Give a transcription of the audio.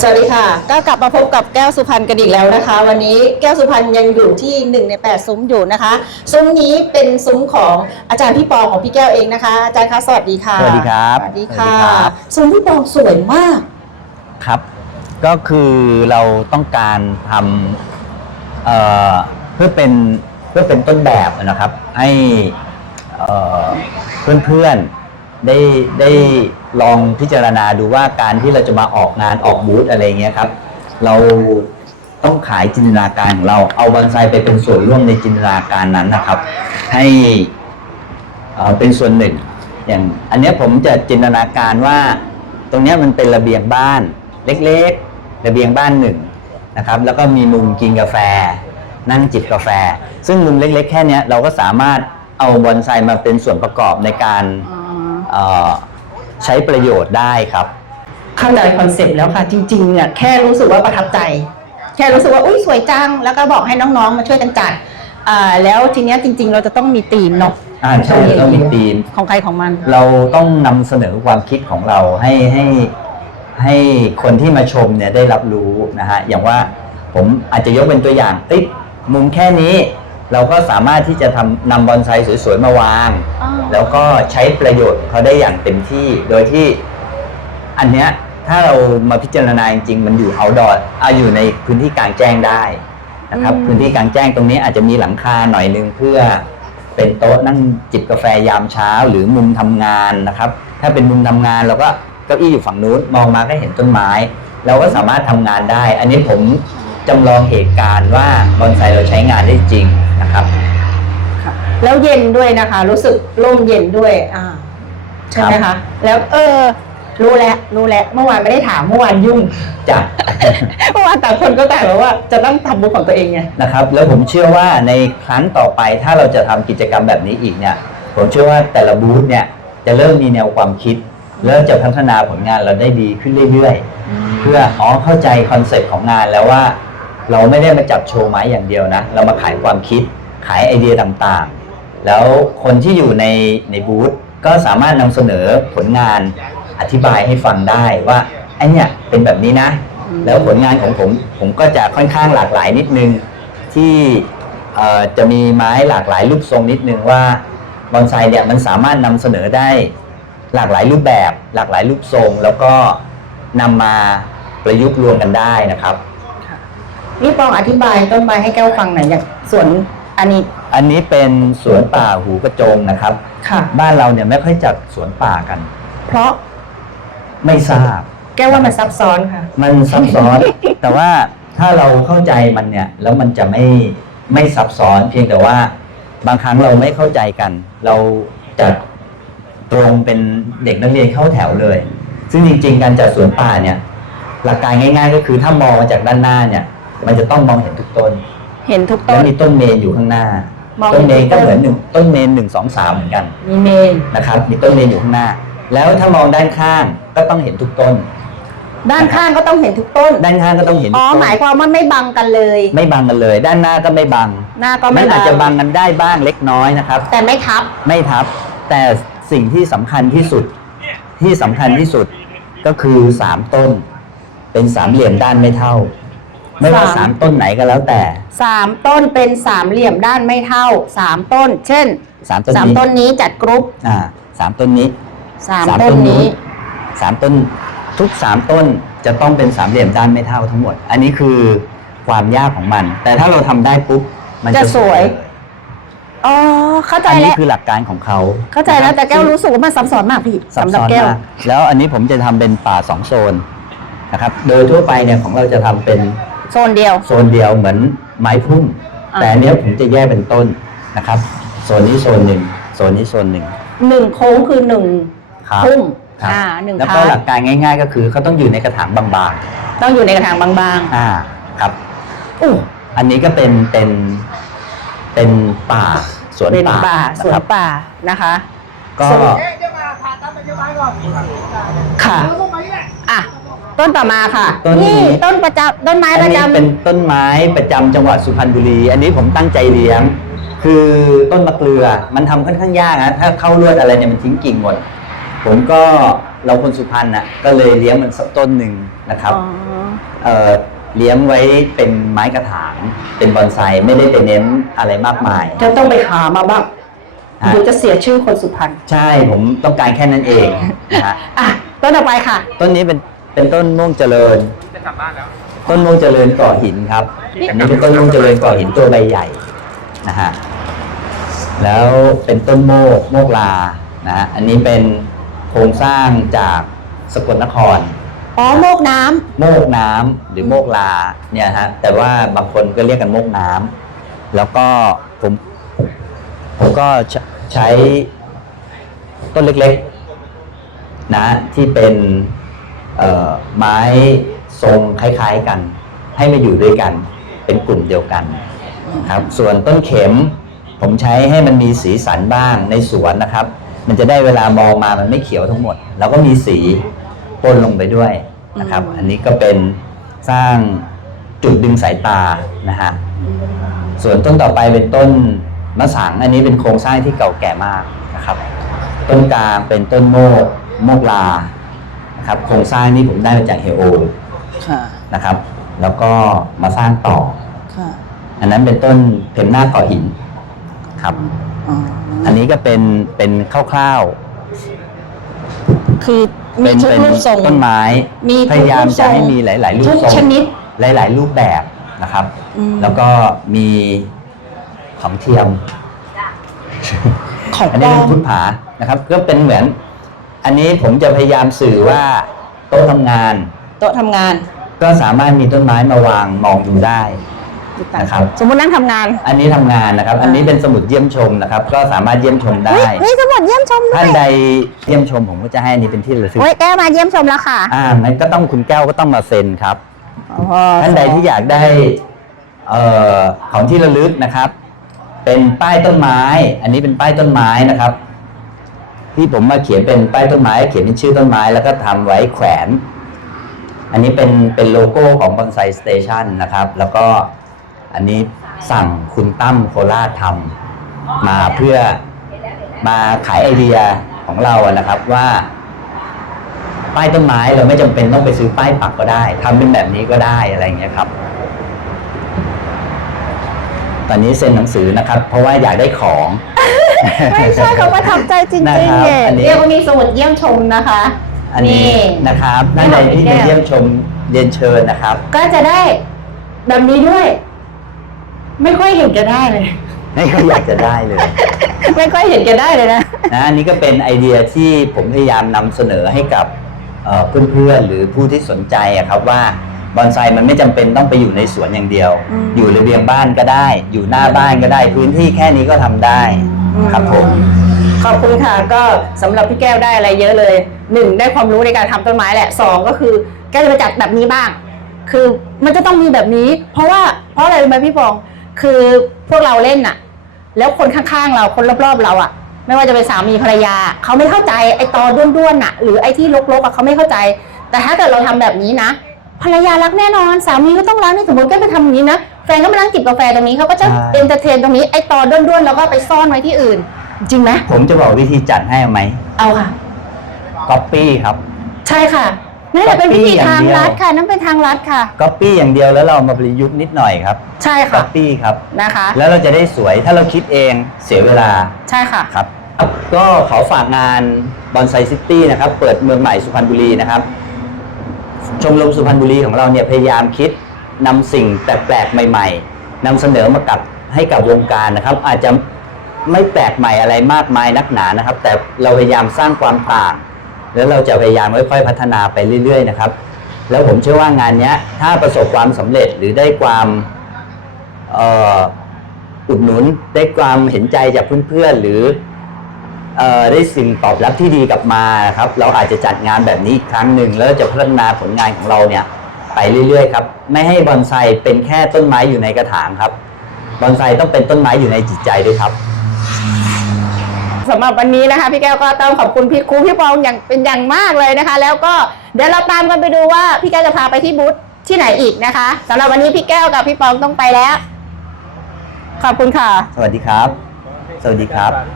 สวัสดีค่ะ ก็กลับมาพบกับแก้วสุพรรณกันอีกแล้วนะคะ วันนี้แก้วสุพรรณยังอยู่ที่หนึ่งในแปดซุ้มอยู่นะคะ ซุ้มนี้เป็นซุ้มของอาจารย์พี่ปอของพี่แก้วเองนะคะ อาจารย์คะสวัสดีค่ะสวัสดีครับสวัสดีค่ะ สวัสดีครับ ซุ้มพี่ปอสวยมาก ครับ ก็คือเราต้องการทำเอ่อเพื่อเป็นเพื่อเป็นต้นแบบนะครับ ให้เอ่อเพื่อนๆ ได้ได้ลองพิจารณาดูว่าการที่เราจะมาออกงานออกบูธอะไรเงี้ยครับ เราต้องขายจินตนาการของเราเอาบอนไซไปเป็นส่วนร่วมในจินตนาการนั้นนะครับ ให้เอ่อเป็นส่วนหนึ่ง อย่างอันเนี้ยผมจะจินตนาการว่าตรงเนี้ยมันเป็นระเบียงบ้านเล็กๆ ระเบียงบ้านหนึ่งนะครับ แล้วก็มีมุมกินกาแฟ นั่งจิบกาแฟ ซึ่งมุมเล็ก ๆ แค่เนี้ยเราก็สามารถเอาบอนไซมาเป็นส่วนประกอบในการ ใช้ประโยชน์ได้ครับ เข้าใจคอนเซปต์แล้วค่ะ จริงๆเนี่ยแค่รู้สึกว่าประทับใจ แค่รู้สึกว่าอุ้ยสวยจัง แล้วก็บอกให้น้องๆ มาช่วยกันจัดอ่าแล้วทีเนี้ยจริง ๆ เราจะต้องมีธีมเนาะอ่าใช่ต้องมีธีมของใครของมัน เราต้องนำเสนอความคิดของเราให้ให้ให้คนที่มาชมเนี่ยได้รับรู้นะฮะอย่างว่าผมอาจจะยกเป็นตัวอย่างเอ้ยมุมแค่นี้ เราก็สามารถที่จะทำนำบอนไซสวยๆมาวางอ้าวแล้วก็ใช้ประโยชน์เขาได้อย่างเต็มที่ โดยที่อันเนี้ยถ้าเรามาพิจารณาจริงๆมันอยู่ outdoor อะอยู่ในพื้นที่กลางแจ้งได้นะครับ อืม พื้นที่กลางแจ้งตรงนี้อาจจะมีหลังคาหน่อยนึงเพื่อ เป็นโต๊ะนั่งจิบกาแฟยามเช้าหรือมุมทำงานนะครับ ถ้าเป็นมุมทำงานเราก็เก้าอี้อยู่ฝั่งนู้นมองมาก็เห็นต้นไม้ เราก็สามารถทำงานได้ อันนี้ผมจำลองเหตุการณ์ว่าบอนไซเราใช้งานได้จริงนะ ครับ ค่ะ แล้วเย็นด้วยนะคะ รู้สึกร่มเย็นด้วย อ่า ใช่ไหมครัคะบแล้วเออ รู้แล้วรู้แล้วเมื่อวานไม่ได้ถามเมื่อวานยุ่ง จ้ะ เมื่อวานต่างคนก็ต่างแบบว่าจะต้องทำบุญของตัวเองไง นะครับ แล้วผมเชื่อว่าในครั้งต่อไปถ้าเราจะทำกิจกรรมแบบนี้อีกเนี่ย ผมเชื่อว่าแต่ละบูธเนี่ยจะเริ่มมีแนวความคิด เริ่มจะพัฒนาผลงานเราได้ดีขึ้นเรื่อยๆ เพื่ออ๋อเข้าใจคอนเซ็ปต์ของงานแล้วว่า เราไม่ได้มาจับโชว์ไม้อย่างเดียวนะ เรามาขายความคิด ขายไอเดียต่างๆ แล้วคนที่อยู่ในในบูธก็สามารถนำเสนอผลงานอธิบายให้ฟังได้ว่าไอเนี่ยเป็นแบบนี้นะ แล้วผลงานของผมผมก็จะค่อนข้างหลากหลายนิดนึงที่จะมีไม้หลากหลายรูปทรงนิดนึงว่าบอนไซเนี่ยมันสามารถนำเสนอได้หลากหลายรูปแบบ หลากหลายรูปทรง แล้วก็นำมาประยุกต์รวมกันได้นะครับนี่ปองอธิบายต้นไม้ให้แก้วฟังหน่อยอย่างสวน อันนี้ อันนี้เป็นสวนป่าหูกระโจงนะครับ ค่ะ บ้านเราเนี่ยไม่ค่อยจัดสวนป่ากัน เพราะไม่ทราบ แก้วว่ามันซับซ้อนค่ะ มันซับซ้อน แต่ว่าถ้าเราเข้าใจมันเนี่ย แล้วมันจะไม่ไม่ซับซ้อน เพียงแต่ว่า บางครั้งเราไม่เข้าใจกัน เราจัดตรงเป็นเด็กนักเรียนเข้าแถวเลย ซึ่งจริง ๆ การจัดสวนป่าเนี่ย หลักการง่าย ๆ ก็คือถ้ามองมาจากด้านหน้าเนี่ย มันจะต้องมองเห็นทุกต้น เห็นทุกแล้ต้วน มีต้นเมนอยู่ข้างหน้า มองต้นเมนเห็นทุกต้ก็นเหมือนหนึ่งต้นเมนหนึ่งสองสามเหมือนกันมีเมน นะครับมีต้นเมนอยู่ข้างหน้า แล้วถ้ามองด้านข้างก็ต้องเห็นทุกต้น ด้านข้างก็ต้องเห็นทุกต้น ด้านข้างก็ต้องเห็นทุอ๋กอ ต้นหมายความว่าไม่บังกันเลย ไม่บังกันเลย ด้านหน้าก็ไม่บังหน้าก็มัไม่นอาจจะบังกันได้บ้างเล็กน้อยนะครับ แต่ไม่ทับ ไม่ทับ แต่สิ่งที่สำคัญที่สุดที่สำคัญที่สุดก็คือสามต้น เป็นสามเหลี่ยมด้านไม่เท่า ไม่ว่าสามสามต้นไหนก็แล้วแต่สามต้นเป็นสามเหลี่ยมด้านไม่เท่าสามต้น เช่นสามต้นสามนี้ต้นนี้จัดกรุ๊ปอ่าสามต้นนี้สามสามต้นต้นนี้นี้สามต้นทุกสามต้นจะต้องเป็นสามเหลี่ยมด้านไม่เท่าทั้งหมด อันนี้คือความยากของมัน แต่ถ้าเราทำได้ปุ๊บมันจะจะสวยอ๋อเข้าใจอันนี้แล้วคือหลักการของเขา เข้าใจแล้วแต่แก้วนะครับรู้สึกว่ามันซับซ้อนมากพี่ซับสำหรับซ้อนแก้วมากแล้วอันนี้ผมจะทำเป็นป่าสองโซนนะครับ โดยทั่วไปเนี่ยของเราจะทำเป็น โซนเดียว โซนเดียวเหมือนไม้พุ่ม อ่า แต่อันเนี้ยผมจะแยกเป็นต้นนะครับ โซนนี้โซนหนึ่งโซนนี้โซนหนึ่งหนึ่งโค้งคือหนึ่งครับพุ่มครับอ่าหนึ่งแล้วพาก็ร์ทหลักการง่าย ๆ ก็คือเขาต้องอยู่ในกระถางบางต้องอยู่ในกระถางบางๆอ่าครับ ๆอู้อันนี้ก็เป็นเป็นเป็นป่าสวนเป็นป่าป่าสวนนะครับป่านะคะ ก็สวนเอ๊ะจะมาผ่าตัดไปจะมาก่อนค่ะเราต้องไปนี่แหละอะ ต้นต่อมาค่ะต้นนี้นี่ต้นประจำต้นไม้อันประนี้จำเป็นต้นไม้ประจำจังหวัดสุพรรณบุรี อันนี้ผมตั้งใจเลี้ยง คือต้นมะเกลือมันทำค่อนข้างยากนะถ้าเข้าลวดอะไรเนี่ยมันทิ้งกิ่งหมด ผมก็เราคนสุพรรณน่ะก็เลยเลี้ยงมันสักต้นหนึ่งนะครับอ๋อเอ่อเลี้ยงไว้เป็นไม้กระถางเป็นบอนไซไม่ได้ไปเน้นอะไรมากมายจะต้องไปหามาบ้างฮะ เดี๋ยวจะเสียชื่อคนสุพรรณใช่ผมต้องการแค่นั้นเองนะฮะ อะต้นต่อไปค่ะ ต้นนี้เป็น เป็นต้นม่วงเจริญ จะกลับบ้านแล้วต้นม่วงเจริญก่อหินครับอันนี้เป็นต้นม่วงเจริญก่อหินตัวใบใหญ่นะฮะแล้วเป็นต้นโมกโมกลานะฮะอันนี้เป็นโครงสร้างจากสกลนคร อ๋อโมกน้ำโมกน้ำหรือโมกลาเนี่ยฮะแต่ว่าบางคนก็เรียกกันโมกน้ำแล้วก็ผมผมก็ใช้ใช้ต้นเล็กๆนะที่เป็นเอ่อ ไม้ทรงคล้าย ๆกัน ให้มาอยู่ด้วยกัน เป็นกลุ่มเดียวกันครับ ส่วนต้นเข็มผมใช้ให้มันมีสีสันบ้างในสวนนะครับ มันจะได้เวลามองมามันไม่เขียวทั้งหมด แล้วก็มีสีปนลงไปด้วยนะครับอืมอันนี้ก็เป็นสร้างจุดดึงสายตานะฮะส่วนต้นต่อไปเป็นต้นมะสังอันนี้เป็นโครงสร้างที่เก่าแก่มากนะครับ ต้นกลางเป็นต้นโมกโมกลา นะครับโครงสร้างนี้ผมได้มาจากเฮโอค่ะนะครับ แล้วก็มาสร้างต่อ ค่ะอันนั้นเป็นต้นเพมหน้าเกาะหินครับ อ๋ออันนี้ก็เป็นเป็นคร่าวคือๆมีเป็นทุกเป็นรูปทรง ต้นไม้ มีทุกพยายามรูปทรงจะให้มีหลาย ๆ รูปทุกทรงชนิด หลาย ๆ รูปแบบนะครับ อืม แล้วก็มีของเทียม ของอันปลนี้อเป็นม พุทธผานะครับ ก็เป็นเหมือน อันนี้ผมจะพยายามสื่อว่าโต๊ะทำงาน โต๊ะทำงานก็สามารถมีต้นไม้มาวางมองดูได้นะครับ สมมตินั่งทำงาน อันนี้ทำงานนะครับ อันนี้เป็นสมุดเยี่ยมชมนะครับ ก็สามารถเยี่ยมชมได้ เฮ้ยมีสมุดเยี่ยมชมด้วท่านยใดเยี่ยมชมผมก็จะให้อันนี้เป็นที่ระลึกโอ้ยแก้วมาเยี่ยมชมแล้วค่ะอ่างั้นก็ต้องคุณแก้วก็ต้องมาเซ็นครับ อ๋อท่านใดที่อยากได้เอ่อของที่ระลึกนะครับ เป็นป้ายต้นไม้ อันนี้เป็นป้ายต้นไม้นะครับ ที่ผมมาเขียนเป็นป้ายต้นไม้ เขียนเป็นชื่อต้นไม้ แล้วก็ทำไว้แขวน อันนี้เป็นเป็นโลโก้ของบอนไซสเตชันนะครับ แล้วก็อันนี้สั่งคุณตั้มโคราชทำมาเพื่อมาขายไอเดียของเราอะนะครับว่า ป้ายต้นไม้เราไม่จำเป็นต้องไปซื้อป้ายปักก็ได้ทำเป็นแบบนี้ก็ได้อะไรอย่างเงี้ยครับ ตอนนี้เซ็นหนังสือนะครับ เพราะว่าอยากได้ของ ไม่ใช่เขาประทับใจจริงนะคๆรับเนี่ยอันนี้ เรียกว่ามีสมุดเยี่ยมชมนะคะ อันนี้นะครับท่านใดที่มาเยี่ยมชมเรียนเชิญนะครับ ก็จะได้แบบนี้ด้วย ไม่ค่อยเห็นจะได้เลยให้ก็อยากจะได้เลยไม่ค่อยเห็นจะได้เลยนะนะอันนี้ก็เป็นไอเดียที่ผมพยายามนำเสนอให้กับเอ่อเพื่อนๆหรือผู้ที่สนใจอะครับว่า บอนไซมันไม่จำเป็นต้องไปอยู่ในสวนอย่างเดียว อืม อยู่ระเบียงบ้านก็ได้ อยู่หน้าบ้านก็ได้ พื้นที่แค่นี้ก็ทำได้ครับผม ขอบคุณค่ะก็สำหรับพี่แก้วได้อะไรเยอะเลยหนึ่งได้ความรู้ในการทำต้นไม้แหละสองก็คือแก้วจะไปจัดแบบนี้บ้าง คือมันจะต้องมีแบบนี้ เพราะว่าเพราะอะไรรู้ไหมพี่ปอง คือพวกเราเล่นน่ะ แล้วคนข้างๆเราคนรอบๆเราอะไม่ว่าจะเป็นสามีภรรยาเขาไม่เข้าใจไอ้ตอด้วนๆน่ะ หรือไอ้ที่รกๆอะเขาไม่เข้าใจ แต่ถ้าเกิดเราทำแบบนี้นะ ภรรยารักแน่นอนสามีก็ต้องรักนี่สมมติก็ไปทำอย่างนี้นะแฟนก็มานั่งจิบกาแฟตรงนี้เขาก็จะใช่ เอนเตอร์เทนตรงนี้ไอ้ตอด้วนๆแล้วก็ไปซ่อนไว้ที่อื่น จริงไหมผมจะบอกวิธีจัดให้ไหมเอาค่ะ ก๊อปปี้ครับ ใช่ค่ะนั่นแหละเป็นวิธี Copy ทางอย่างเดียว ลัดค่ะนั่นเป็นทางลัดค่ะ ก๊อปปี้อย่างเดียวแล้วเรามาประยุกต์นิดหน่อยครับใช่ก๊ค่ะอปปี้ครับ นะคะ แล้วเราจะได้สวยถ้าเราคิดเองเสียเวลา ใช่ค่ะ ครับก็ขอฝากงานบอนไซซิตี้นะครับ เปิดเมืองใหม่สุพรรณบุรีนะครับ ชมรมสุพรรณบุรีของเราเนี่ยพยายามคิดนำสิ่งแปลกๆใหม่ ๆนำเสนอมากับให้กับวงการนะครับ อาจจะไม่แปลกใหม่อะไรมากมายนักหนานะครับ แต่เราพยายามสร้างความต่าง แล้วเราจะพยายามค่อยๆพัฒนาไปเรื่อย ๆ นะครับ แล้วผมเชื่อว่างานเนี้ยถ้าประสบความสำเร็จหรือได้ความเอ่ออุดหนุนได้ความเห็นใจจากเพื่อนๆหรือ เอ่อได้สิ่งตอบรับที่ดีกลับมานะครับ เราอาจจะจัดงานแบบนี้อีกครั้งหนึ่งแล้วจะพัฒนาผลงานของเราเนี่ยไปเรื่อยๆครับไม่ให้บอนไซเป็นแค่ต้นไม้อยู่ในกระถางครับบอนไซต้องเป็นต้นไม้อยู่ในจิตใจด้วยครับสำหรับวันนี้นะคะ พี่แก้วก็ต้องขอบคุณพี่ครูพี่ปองอย่างเป็นอย่างมากเลยนะคะ แล้วก็เดี๋ยวเราตามกันไปดูว่าพี่แก้วจะพาไปที่บูธที่ไหนอีกนะคะสำหรับวันนี้พี่แก้วกับพี่ปองต้องไปแล้ว ขอบคุณค่ะ สวัสดีครับ สวัสดีครับ